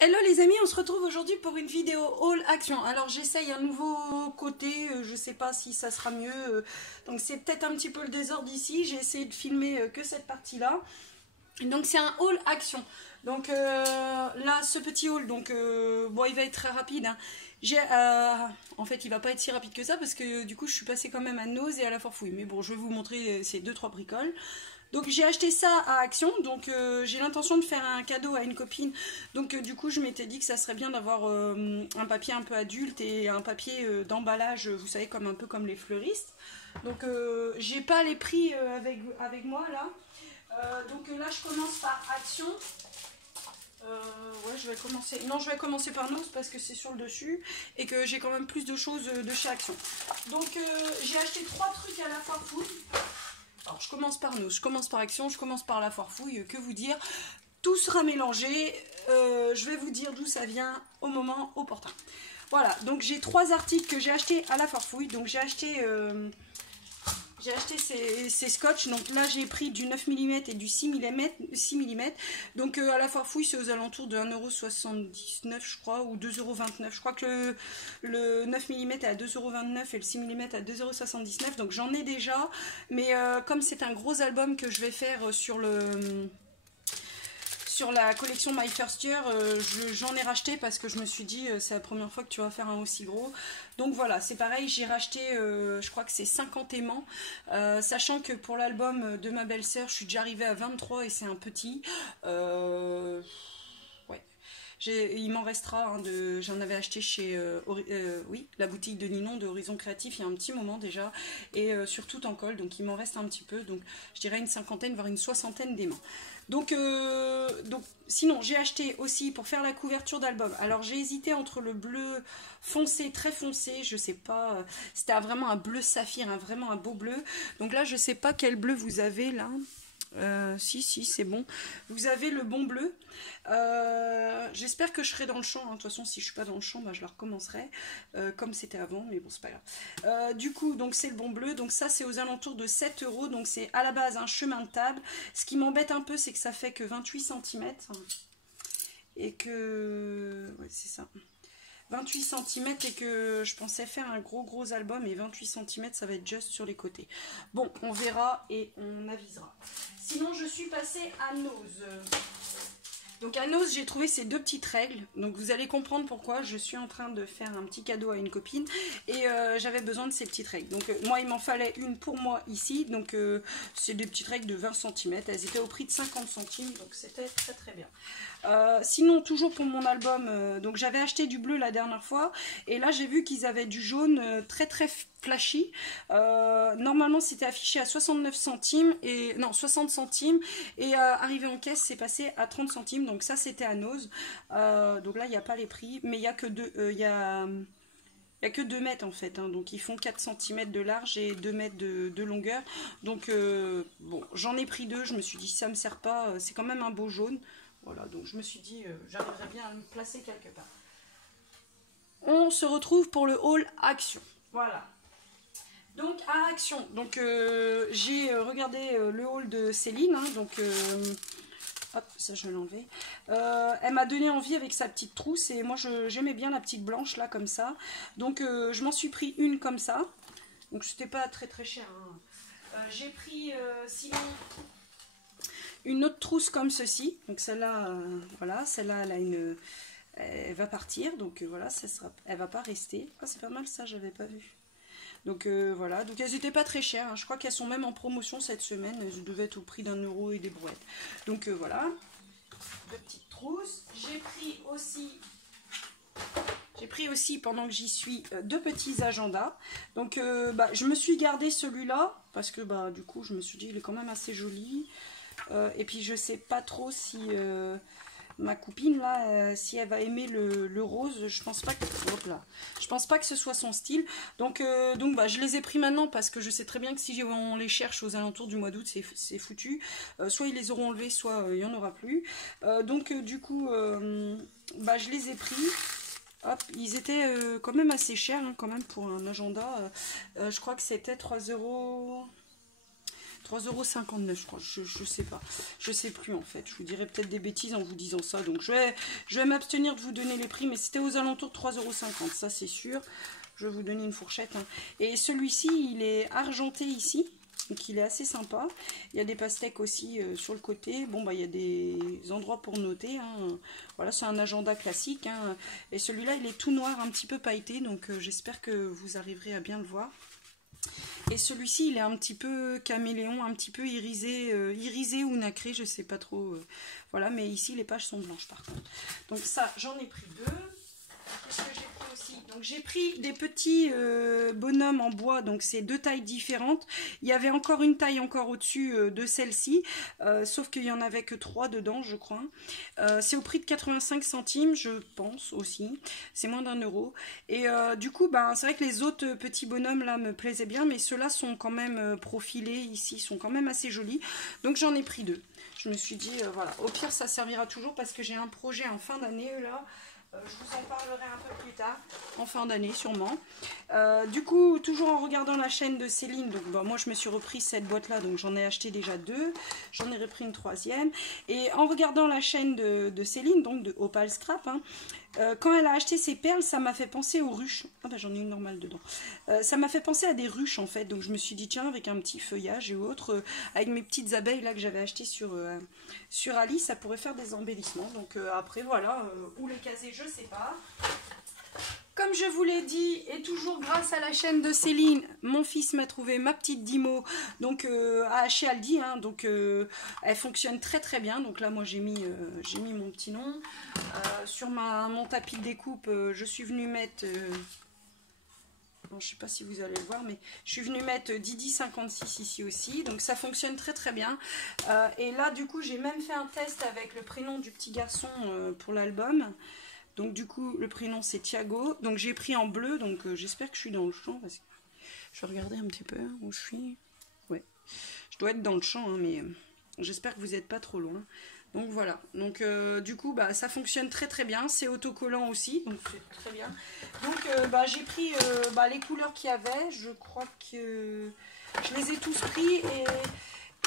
Hello les amis, on se retrouve aujourd'hui pour une vidéo haul action. Alors j'essaye un nouveau côté, je sais pas si ça sera mieux, donc c'est peut-être un petit peu le désordre ici. J'ai essayé de filmer que cette partie-là. Donc c'est un haul action. Donc là, ce petit haul, donc bon, il va être très rapide, hein. En fait, il va pas être si rapide que ça parce que du coup, je suis passée quand même à Nose et à la Forfouille. Mais bon, je vais vous montrer ces 2-3 bricoles. Donc j'ai acheté ça à Action, donc j'ai l'intention de faire un cadeau à une copine. Donc du coup je m'étais dit que ça serait bien d'avoir un papier un peu adulte et un papier d'emballage, vous savez, comme un peu comme les fleuristes. Donc j'ai pas les prix avec moi là. Donc là je commence par Action. Ouais, je vais commencer. Non, je vais commencer par Nose parce que c'est sur le dessus et que j'ai quand même plus de choses de chez Action. Donc j'ai acheté 3 trucs à la Farfouille. Alors je commence par Nose, je commence par Action, je commence par la Farfouille, que vous dire. Tout sera mélangé, je vais vous dire d'où ça vient au moment opportun. Voilà, donc j'ai 3 articles que j'ai achetés à la Farfouille. Donc j'ai acheté ces scotch. Donc là j'ai pris du 9 mm et du 6 mm. Donc à la Farfouille c'est aux alentours de 1,79 € je crois, ou 2,29 €. Je crois que le 9 mm est à 2,29 € et le 6 mm à 2,79 €. Donc j'en ai déjà. Mais comme c'est un gros album que je vais faire sur la collection My First Year, j'en ai racheté parce que je me suis dit c'est la première fois que tu vas faire un aussi gros. Donc voilà, c'est pareil, j'ai racheté, je crois que c'est 50 aimants, sachant que pour l'album de ma belle-sœur, je suis déjà arrivée à 23 et c'est un petit. Ouais. Il m'en restera, hein, j'en avais acheté chez oui, la boutique de Ninon de Horizon Créatif il y a un petit moment déjà, et surtout en colle, donc il m'en reste un petit peu, donc je dirais une cinquantaine voire une soixantaine d'aimants. Donc sinon j'ai acheté aussi pour faire la couverture d'album. Alors j'ai hésité entre le bleu foncé, très foncé, je sais pas, c'était vraiment un bleu saphir, hein, vraiment un beau bleu. Donc là je sais pas quel bleu vous avez là. Si c'est bon, vous avez le bon bleu. J'espère que je serai dans le champ, hein. De toute façon si je suis pas dans le champ, bah, je la recommencerai comme c'était avant, mais bon c'est pas grave. Du coup donc c'est le bon bleu, donc ça c'est aux alentours de 7 €. Donc c'est à la base un chemin de table. Ce qui m'embête un peu c'est que ça fait que 28 cm et que ouais, c'est ça, 28 cm, et que je pensais faire un gros album, et 28 cm ça va être juste sur les côtés. Bon, on verra et on avisera. Sinon je suis passée à Nose. Donc à Nose j'ai trouvé ces 2 petites règles. Donc vous allez comprendre pourquoi je suis en train de faire un petit cadeau à une copine. Et j'avais besoin de ces petites règles. Donc moi il m'en fallait une pour moi ici. Donc c'est des petites règles de 20 cm. Elles étaient au prix de 50 centimes. Donc c'était très bien. Sinon toujours pour mon album, donc j'avais acheté du bleu la dernière fois. Et là j'ai vu qu'ils avaient du jaune très flashy. Normalement c'était affiché à 69 centimes et non 60 centimes, et arrivé en caisse c'est passé à 30 centimes. Donc ça c'était à Nose. Donc là il n'y a pas les prix, mais il n'y a que il y a que 2 mètres en fait, hein. Donc ils font 4 cm de large et 2 mètres de longueur. Donc bon, j'en ai pris 2, je me suis dit ça me sert pas, c'est quand même un beau jaune. Voilà, donc je me suis dit j'arriverai bien à me placer quelque part. On se retrouve pour le haul Action. Voilà. Donc à Action, donc j'ai regardé le haul de Céline, hein, donc hop, ça je vais l'enlever. Elle m'a donné envie avec sa petite trousse, et moi j'aimais bien la petite blanche là comme ça. Donc je m'en suis pris une comme ça. Donc c'était pas très cher, hein. J'ai pris sinon une autre trousse comme ceci. Donc celle-là, voilà, celle-là elle va partir. Donc voilà, elle va pas rester. Ah, c'est pas mal ça, j'avais pas vu. Donc voilà, donc elles n'étaient pas très chères, hein. Je crois qu'elles sont même en promotion cette semaine. Elles devaient être au prix d'1 € et des brouettes. Donc voilà, 2 petites trousses. J'ai pris aussi pendant que j'y suis 2 petits agendas. Donc bah, je me suis gardé celui-là parce que bah, du coup je me suis dit il est quand même assez joli. Et puis je sais pas trop si ma copine là, si elle va aimer le rose. Je pense pas que, hop là, je pense pas que ce soit son style. Donc bah, je les ai pris maintenant parce que je sais très bien que si on les cherche aux alentours du mois d'août, c'est foutu. Soit ils les auront enlevés, soit il y en aura plus. Donc du coup, bah, je les ai pris. Hop, ils étaient quand même assez chers, hein, quand même pour un agenda. Je crois que c'était 3 €. 3,59 € je crois, je sais pas. Je sais plus en fait, je vous dirais peut-être des bêtises en vous disant ça. Donc je vais m'abstenir de vous donner les prix, mais c'était aux alentours de 3,50 €, ça c'est sûr. Je vais vous donner une fourchette. Hein. Et celui-ci, il est argenté ici. Donc il est assez sympa. Il y a des pastèques aussi sur le côté. Bon bah il y a des endroits pour noter. Hein. Voilà, c'est un agenda classique. Hein. Et celui-là il est tout noir, un petit peu pailleté. Donc j'espère que vous arriverez à bien le voir. Et celui-ci il est un petit peu caméléon, un petit peu irisé, irisé ou nacré, je sais pas trop. Voilà, mais ici les pages sont blanches par contre. Donc ça j'en ai pris deux. Qu'est-ce que j'ai pris aussi? Donc j'ai pris des petits bonhommes en bois, donc c'est deux tailles différentes. Il y avait encore une taille encore au-dessus de celle-ci, sauf qu'il y en avait que 3 dedans, je crois. C'est au prix de 85 centimes, je pense aussi. C'est moins d'1 €. Et du coup, ben, c'est vrai que les autres petits bonhommes là me plaisaient bien, mais ceux-là sont quand même profilés ici, sont quand même assez jolis. Donc j'en ai pris deux. Je me suis dit, voilà, au pire ça servira toujours parce que j'ai un projet en fin d'année là. Je vous en parlerai un peu plus tard, en fin d'année sûrement. Du coup, toujours en regardant la chaîne de Céline, donc bon, moi je me suis repris cette boîte là, donc j'en ai acheté déjà 2, j'en ai repris une 3e. Et en regardant la chaîne de Céline, donc de Opal Scrap, hein, quand elle a acheté ses perles, ça m'a fait penser aux ruches. Ah bah j'en ai une normale dedans. Ça m'a fait penser à des ruches en fait, donc je me suis dit tiens, avec un petit feuillage et autres, avec mes petites abeilles là que j'avais achetées sur Alice, ça pourrait faire des embellissements. Donc après voilà, où les caser, je sais pas. Comme je vous l'ai dit, et toujours grâce à la chaîne de Céline, mon fils m'a trouvé ma petite Dimo, donc chez Aldi, hein, donc elle fonctionne très très bien. Donc là, moi j'ai mis mon petit nom sur mon tapis de découpe. Je suis venue mettre, bon, je sais pas si vous allez le voir, mais je suis venue mettre Didi 56 ici aussi, donc ça fonctionne très très bien. Et là, du coup, j'ai même fait un test avec le prénom du petit garçon pour l'album. Donc du coup, le prénom c'est Thiago. Donc j'ai pris en bleu, donc j'espère que je suis dans le champ. Parce que je vais regarder un petit peu où je suis. Ouais, je dois être dans le champ, hein, mais j'espère que vous n'êtes pas trop loin. Donc voilà, donc du coup, bah, ça fonctionne très très bien. C'est autocollant aussi, donc c'est très bien. Donc bah, j'ai pris les couleurs qu'il y avait. Je crois que je les ai tous pris.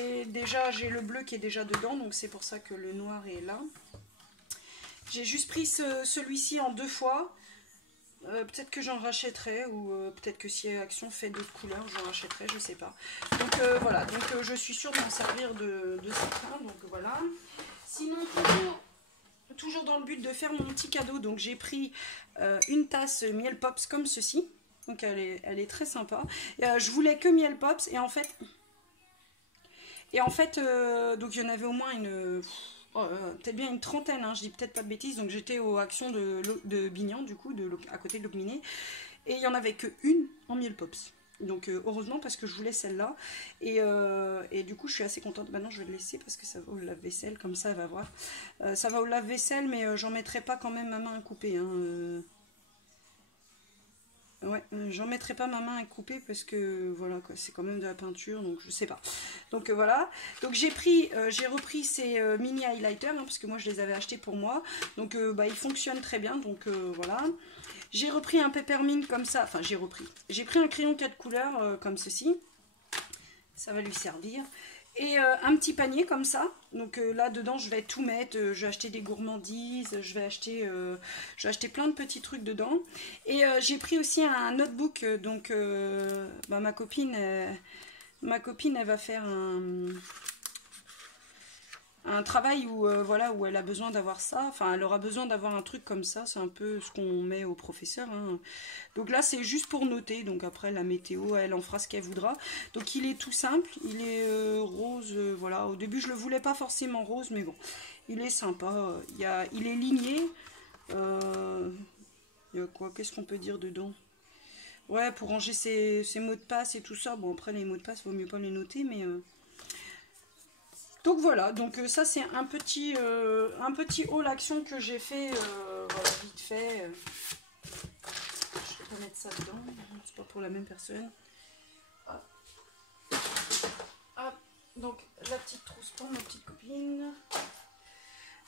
Et déjà, j'ai le bleu qui est déjà dedans, donc c'est pour ça que le noir est là. J'ai juste pris celui-ci en 2 fois. Peut-être que j'en rachèterai ou peut-être que si Action fait d'autres couleurs, j'en rachèterai, je sais pas. Donc voilà, donc je suis sûre d'en servir de certains, donc voilà. Sinon, toujours dans le but de faire mon petit cadeau, donc j'ai pris une tasse Miel Pops comme ceci. Donc elle est très sympa. Je voulais que Miel Pops et en fait, donc il y en avait au moins une... peut-être bien une trentaine, hein, je dis peut-être pas de bêtises. Donc j'étais aux actions de Bignan, du coup, à côté de Locminé. Et il n'y en avait qu'une en Miel Pops. Donc heureusement parce que je voulais celle-là. Et du coup je suis assez contente. Maintenant je vais le laisser parce que ça va au lave-vaisselle, comme ça elle va voir. Ça va au lave-vaisselle, mais j'en mettrai pas quand même ma main à couper. Hein, Ouais, j'en mettrai pas ma main à couper parce que voilà quoi, c'est quand même de la peinture, donc je sais pas. Donc voilà, donc j'ai repris ces mini highlighters hein, parce que moi je les avais achetés pour moi, donc ils fonctionnent très bien, donc voilà. J'ai repris un peppermint comme ça, enfin j'ai pris un crayon 4 couleurs comme ceci, ça va lui servir. Et un petit panier comme ça, donc là dedans je vais tout mettre, je vais acheter des gourmandises, je vais acheter plein de petits trucs dedans. Et j'ai pris aussi un notebook, donc ma copine elle va faire un travail où, voilà, où elle a besoin d'avoir ça, enfin elle aura besoin d'avoir un truc comme ça, c'est un peu ce qu'on met au professeur. Hein. Donc là c'est juste pour noter, donc après la météo elle en fera ce qu'elle voudra. Donc il est tout simple, il est rose, voilà, au début je le voulais pas forcément rose, mais bon, il est sympa, il est ligné, il y a quoi, qu'est-ce qu'on peut dire dedans? Ouais, pour ranger ses mots de passe et tout ça, bon après les mots de passe vaut mieux pas les noter, mais... Donc voilà, donc ça c'est un petit haul action que j'ai fait voilà, vite fait. Je vais pas mettre ça dedans, c'est pas pour la même personne. Hop. Hop. Donc la petite trousse pour ma petite copine.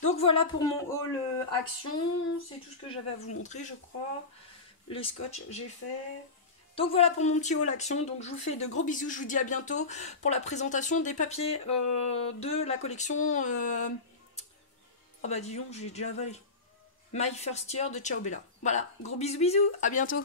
Donc voilà pour mon haul action, c'est tout ce que j'avais à vous montrer je crois. Les scotch j'ai fait. Donc voilà pour mon petit haul action. Donc je vous fais de gros bisous. Je vous dis à bientôt pour la présentation des papiers de la collection. Ah bah dis donc, j'ai déjà avalé. My First Year de Ciao Bella. Voilà, gros bisous bisous, à bientôt.